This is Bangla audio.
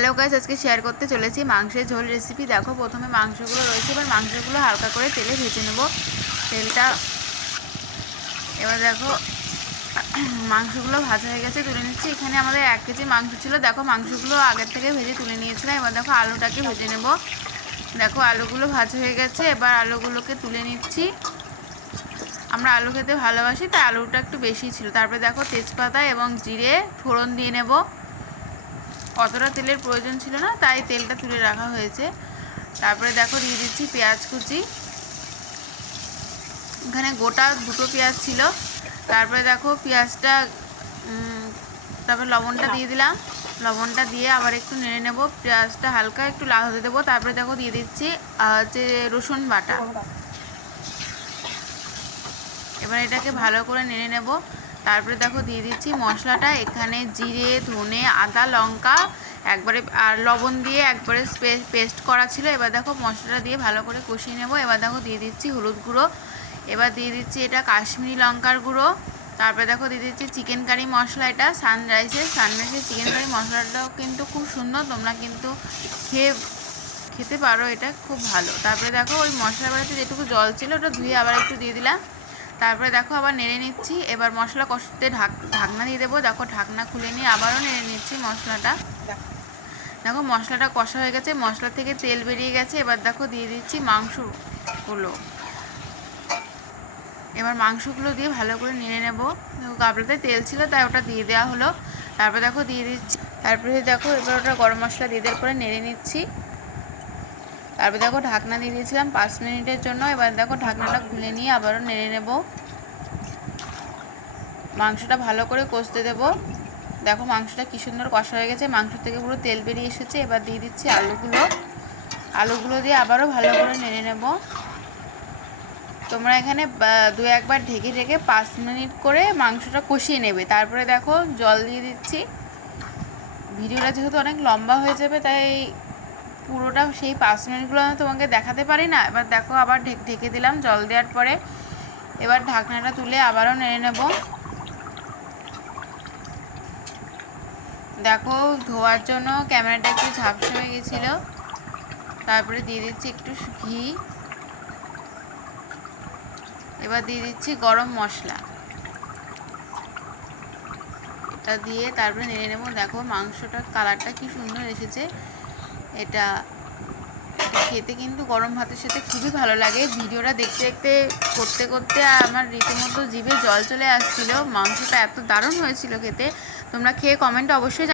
হ্যালো গাইস আজকে শেয়ার করতে চলেছি মাংসের ঝোল রেসিপি দেখো, প্রথমে মাংসগুলো রয়েছে, এবার মাংসগুলো হালকা করে তেলে ভেজে নেব। তেলটা এবার দেখো, মাংসগুলো ভাজা হয়ে গেছে, তুলে নিচ্ছি। এখানে আমাদের এক কেজি মাংস ছিল। দেখো, মাংসগুলো আগের থেকে ভেজে তুলে নিয়েছিলাম। এবার দেখো, আলুটাকে ভেজে নেব। দেখো, আলুগুলো ভাজা হয়ে গেছে। এবার আলুগুলোকে তুলে নিচ্ছি। আমরা আলু খেতে ভালোবাসি, তাই আলুটা একটু বেশি ছিল। তারপরে দেখো, তেজপাতা এবং জিরে ফোড়ন দিয়ে নেব। অতটা তেলের প্রয়োজন ছিল না, তাই তেলটা তুলে রাখা হয়েছে। তারপরে দেখো দিয়ে দিচ্ছি পেঁয়াজ কুচি। এখানে গোটা দুটো পেঁয়াজ ছিল। তারপরে দেখো পেঁয়াজটা তারপরে লবণটা দিয়ে দিলাম। লবণটা দিয়ে আবার একটু নেড়ে নেব। পেঁয়াজটা হালকা একটু লাল হতে দেবো। তারপরে দেখো দিয়ে দিচ্ছি যে রসুন বাটা। এবার এটাকে ভালো করে নেড়ে নেব। তারপরে দেখো দিয়ে দিচ্ছি মশলাটা। এখানে জিরে, ধনে, আদা, লঙ্কা, একবারে আর লবণ দিয়ে একবারে পেস্ট করা ছিল। এবার দেখো মশলাটা দিয়ে ভালো করে কষিয়ে নেব। এবার দেখো দিয়ে দিচ্ছি হলুদ গুঁড়ো। এবার দিয়ে দিচ্ছি এটা কাশ্মীরি লঙ্কার গুঁড়ো। তারপরে দেখো দিয়ে দিচ্ছি চিকেন কারি মশলা। এটা সানরাইসের সানরাইসের চিকেন কারি মশলাটাও কিন্তু খুব সুন্দর। তোমরা কিন্তু খেয়ে, খেতে পারো, এটা খুব ভালো। তারপরে দেখো ওই মশলা বাড়াতে যেটুকু জল ছিল, ওটা ধুয়ে আবার একটু দিয়ে দিলাম। তারপরে দেখো আবার নেড়ে নিচ্ছি। এবার মশলা কষতে ঢাক, ঢাকনা দিয়ে দেবো। দেখো ঢাকনা খুলে নিয়ে আবারও নেড়ে নিচ্ছি মশলাটা। দেখো মশলাটা কষা হয়ে গেছে, মশলা থেকে তেল বেরিয়ে গেছে। এবার দেখো দিয়ে দিচ্ছি মাংসগুলো। এবার মাংসগুলো দিয়ে ভালো করে নেড়ে নেব। দেখো গাবলাতে তেল ছিল, তাই ওটা দিয়ে দেওয়া হলো। তারপরে দেখো দিয়ে দিচ্ছি। তারপরে দেখো এবার ওটা গরম মশলা দিয়ে দেওয়ার পরে নেড়ে নিচ্ছি। তারপর দেখো ঢাকনা দিয়ে দিয়েছিলাম পাঁচ মিনিটের জন্য। এবার দেখো ঢাকনাটা খুলে নিয়ে আবারও নেড়ে নেব। মাংসটা ভালো করে কষতে দেব। দেখো মাংসটা কী সুন্দর কষা হয়ে গেছে। মাংস থেকে পুরো তেল বেরিয়ে এসেছে। এবার দিয়ে দিচ্ছি আলুগুলো। আলুগুলো দিয়ে আবারও ভালো করে নেড়ে নেব। তোমরা এখানে দু একবার ঢেকে ঢেকে পাঁচ মিনিট করে মাংসটা কষিয়ে নেবে। তারপরে দেখো জল দিয়ে দিচ্ছি। ভিডিওটা যেহেতু অনেক লম্বা হয়ে যাবে, তাই পুরোটা সেই পাঁচ মিনিটগুলো আমি তোমাকে দেখাতে পারি না। এবার দেখো আবার ঢেকে দিলাম জল দেওয়ার পরে। এবার ঢাকনাটা তুলে আবারও নেড়ে নেব। দেখো ধোয়ার জন্য ক্যামেরাটা একটু ঝাপসা হয়ে গেছিল। তারপরে দিয়ে দিচ্ছি একটু ঘি। এবার দিয়ে দিচ্ছি গরম মশলা। এটা দিয়ে তারপরে নেড়ে নেব। দেখো মাংসটার কালারটা কি সুন্দর এসেছে। এটা খেতে কিন্তু গরম ভাতের সাথে খুবই ভালো লাগে। ভিডিওটা দেখতে দেখতে, করতে করতে আমার রীতিমতো জিভে জল চলে আসছিল। মাংসটা এত দারুণ হয়েছিল খেতে। তোমরা খেয়ে কমেন্ট অবশ্যই